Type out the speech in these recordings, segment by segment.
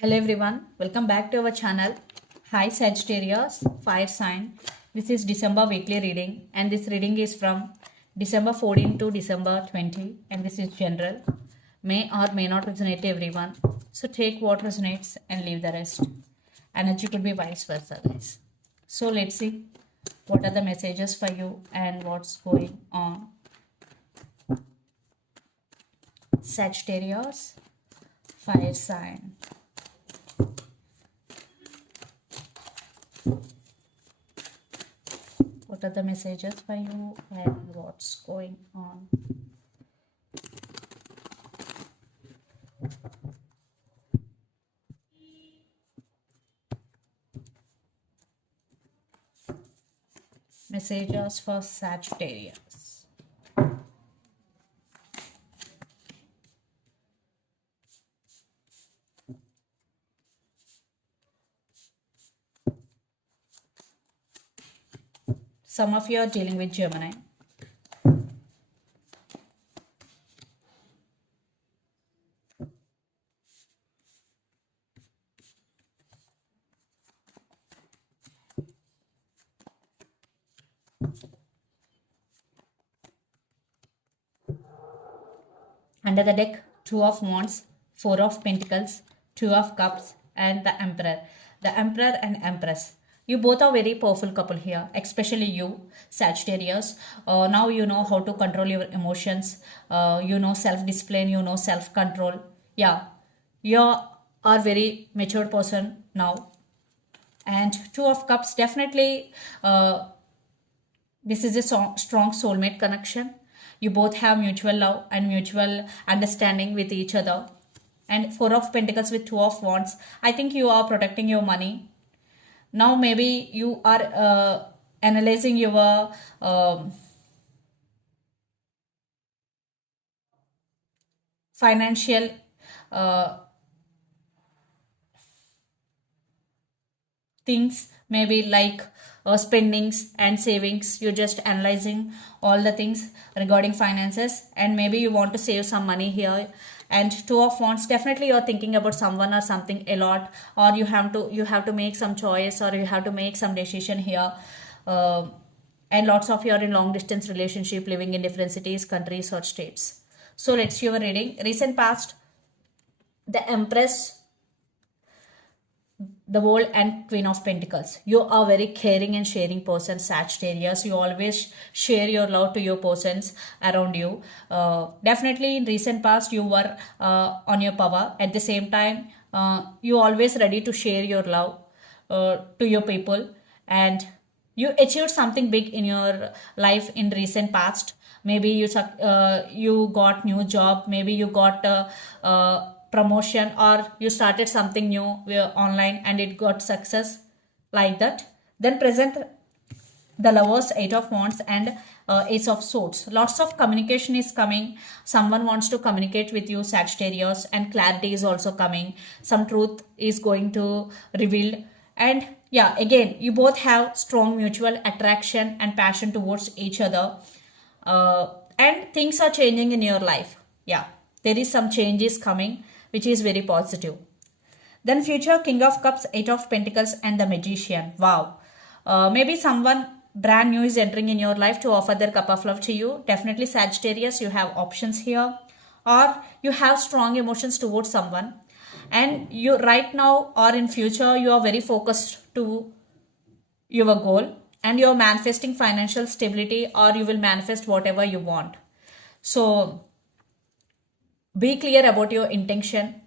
Hello everyone, welcome back to our channel. Hi Sagittarius, fire sign. This is December weekly reading and this reading is from December 14 to December 20 and this is general. May or may not resonate to everyone. So take what resonates and leave the rest. Energy could be vice versa guys. So let's see what are the messages for you and what's going on. Sagittarius, fire sign. What are the messages for you and what's going on? Messages for Sagittarius. Some of you are dealing with Gemini. Under the deck, Two of Wands, Four of Pentacles, Two of Cups, and the Emperor. The Emperor and Empress. You both are very powerful couple here, especially you, Sagittarius. Now you know how to control your emotions. You know self-discipline, you know self-control. Yeah, you are very matured person now. And Two of Cups, definitely this is a strong soulmate connection. You both have mutual love and mutual understanding with each other. And Four of Pentacles with Two of Wands. I think you are protecting your money. Now maybe you are analyzing your financial things, maybe like spendings and savings. You're just analyzing all the things regarding finances and maybe you want to save some money here. And Two of Wands, definitely you're thinking about someone or something a lot, or you have to make some choice or you have to make some decision here. And lots of you are in long distance relationship, living in different cities, countries, or states. So let's see your reading. Recent past, the Empress, the World, and Queen of Pentacles. You are very caring and sharing person, Sagittarius. You always share your love to your persons around you. Definitely in recent past you were on your power. At the same time, you always ready to share your love to your people, and you achieved something big in your life in recent past. Maybe you got new job, maybe you got promotion, or you started something new online and it got success, like that. Then present, the Lovers, Eight of Wands, and Ace of Swords. Lots of communication is coming. Someone wants to communicate with you, Sagittarius, and clarity is also coming. Some truth is going to reveal. And yeah, again, you both have strong mutual attraction and passion towards each other. And things are changing in your life. Yeah, there is some changes coming, which is very positive. Then future, King of Cups, Eight of Pentacles, and the Magician. Wow. Maybe someone brand new is entering in your life to offer their cup of love to you. Definitely Sagittarius, you have options here. Or you have strong emotions towards someone. And you right now or in future, you are very focused to your goal. And you're manifesting financial stability, or you will manifest whatever you want. So be clear about your intention,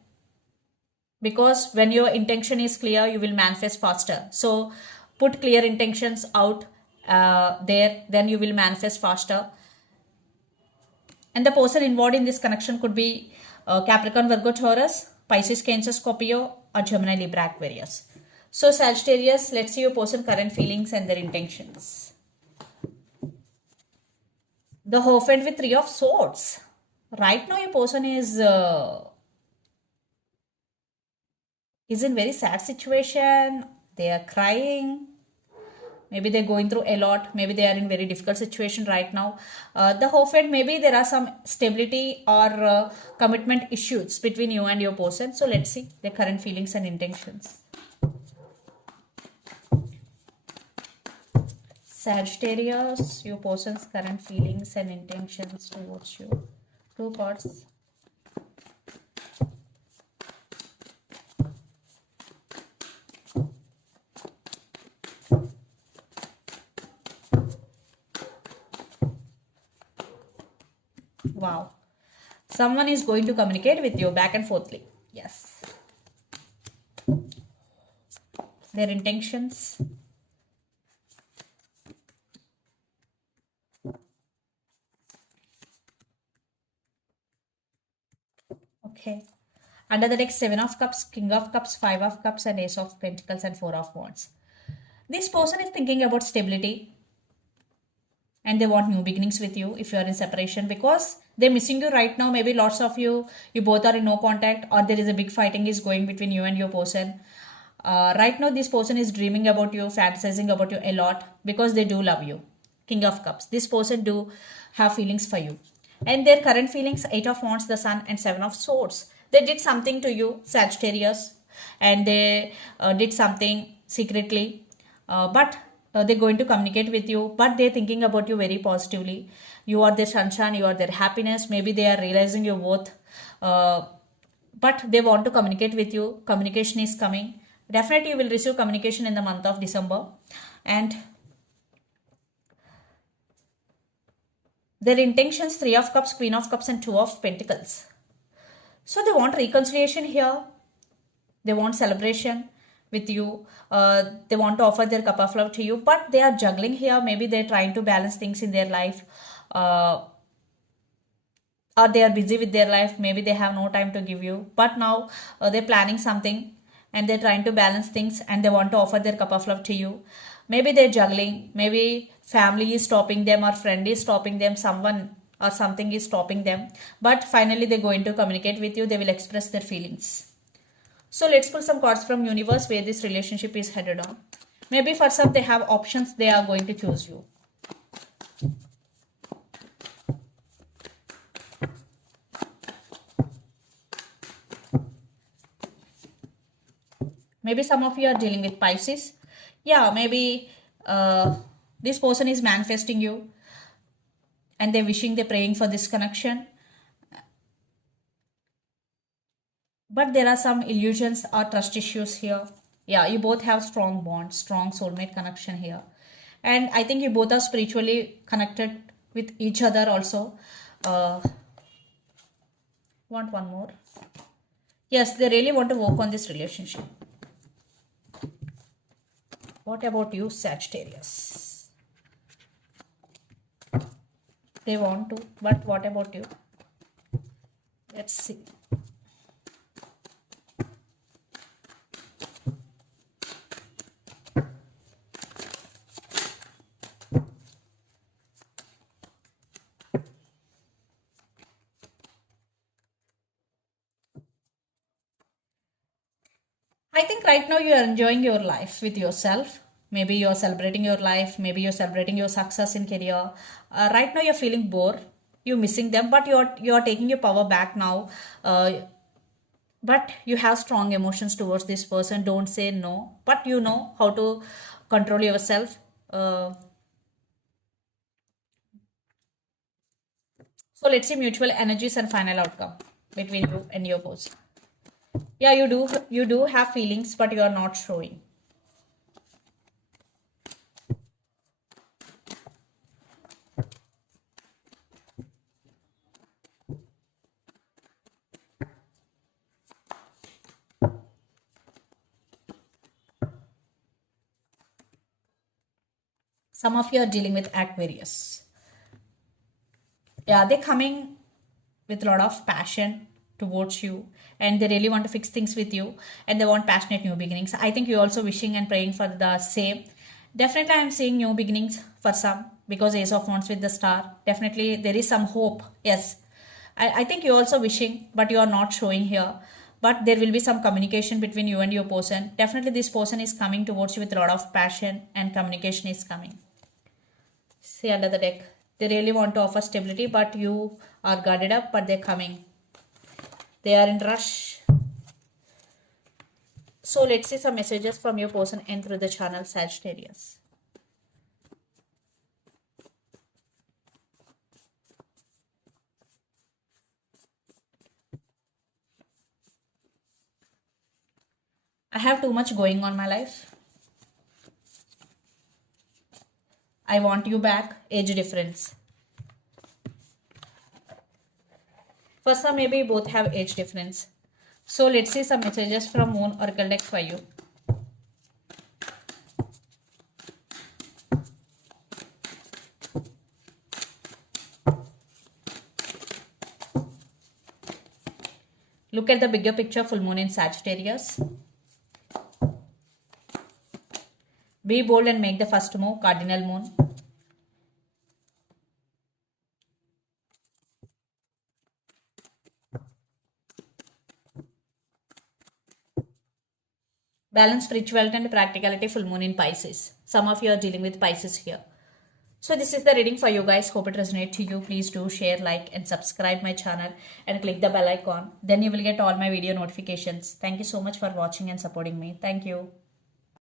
because when your intention is clear you will manifest faster. So put clear intentions out there, then you will manifest faster. And the person involved in this connection could be Capricorn, Virgo, Taurus, Pisces, Cancer, Scorpio, or Gemini, Libra, Aquarius. So Sagittarius, let's see your person current feelings and their intentions. The Hierophant with Three of Swords. Right now your person is in very sad situation. They are crying. maybe they're going through a lot, maybe they are in very difficult situation right now. The Hierophant, maybe there are some stability or commitment issues between you and your person. So let's see the current feelings and intentions. Sagittarius, your person's current feelings and intentions towards you. 2 cards. Wow. Someone is going to communicate with you back and forthly. Yes. Their intentions. Okay. Under the deck, 7 of Cups, King of Cups, 5 of Cups, and Ace of Pentacles, and 4 of Wands. This person is thinking about stability, and they want new beginnings with you if you are in separation, because they're missing you right now. Maybe lots of you both are in no contact, or there is a big fighting is going between you and your person. Right now, this person is dreaming about you, fantasizing about you a lot, because they do love you. King of Cups. This person do have feelings for you. And their current feelings, 8 of Wands, the Sun, and 7 of Swords. They did something to you, Sagittarius, and they did something secretly, but they're going to communicate with you, but they're thinking about you very positively. You are their sunshine, you are their happiness. Maybe they are realizing your worth, but they want to communicate with you. Communication is coming. Definitely you will receive communication in the month of December. And their intentions, 3 of Cups, Queen of Cups, and 2 of Pentacles. So they want reconciliation here. They want celebration with you. They want to offer their cup of love to you, but they are juggling here. Maybe they're trying to balance things in their life, or they are busy with their life. Maybe they have no time to give you, but now they're planning something and they're trying to balance things, and they want to offer their cup of love to you. Maybe they're juggling. Maybe family is stopping them, or friend is stopping them, someone or something is stopping them, but finally they're going to communicate with you. They will express their feelings. So let's pull some cards from universe where this relationship is headed on. Maybe for some they have options, they are going to choose you. Maybe some of you are dealing with Pisces. Yeah, maybe this person is manifesting you, and they're wishing, they're praying for this connection. But there are some illusions or trust issues here. Yeah, you both have strong bond, strong soulmate connection here. And I think you both are spiritually connected with each other also. Want one more? Yes, they really want to work on this relationship. What about you, Sagittarius? They want to, but what about you? Let's see. I think right now you are enjoying your life with yourself. Maybe you're celebrating your life. Maybe you're celebrating your success in career. Right now you're feeling bored. You're missing them, but you're taking your power back now. But you have strong emotions towards this person. Don't say no, but you know how to control yourself. So let's see mutual energies and final outcome between you and your person. Yeah, you do have feelings, but you are not showing. Some of you are dealing with Aquarius. Yeah, they're coming with a lot of passion towards you, and they really want to fix things with you, and they want passionate new beginnings. I think you're also wishing and praying for the same. Definitely I'm seeing new beginnings for some, because Ace of Wands with the star. Definitely there is some hope. Yes, I think you're also wishing, but you are not showing here. but there will be some communication between you and your person. Definitely this person is coming towards you with a lot of passion, and communication is coming. See under the deck, they really want to offer stability, but you are guarded up, but they're coming. They are in rush. So let's see some messages from your person and through the channel Sagittarius. I have too much going on my life. I want you back. Age difference. For some, maybe both have age difference. So let's see some messages from Moon Oracle deck for you. Look at the bigger picture, full moon in Sagittarius. Be bold and make the first move, cardinal moon. Balance spirituality and practicality, full moon in Pisces. Some of you are dealing with Pisces here. So this is the reading for you guys. Hope it resonates to you. Please do share, like and subscribe my channel and click the bell icon. Then you will get all my video notifications. Thank you so much for watching and supporting me. Thank you.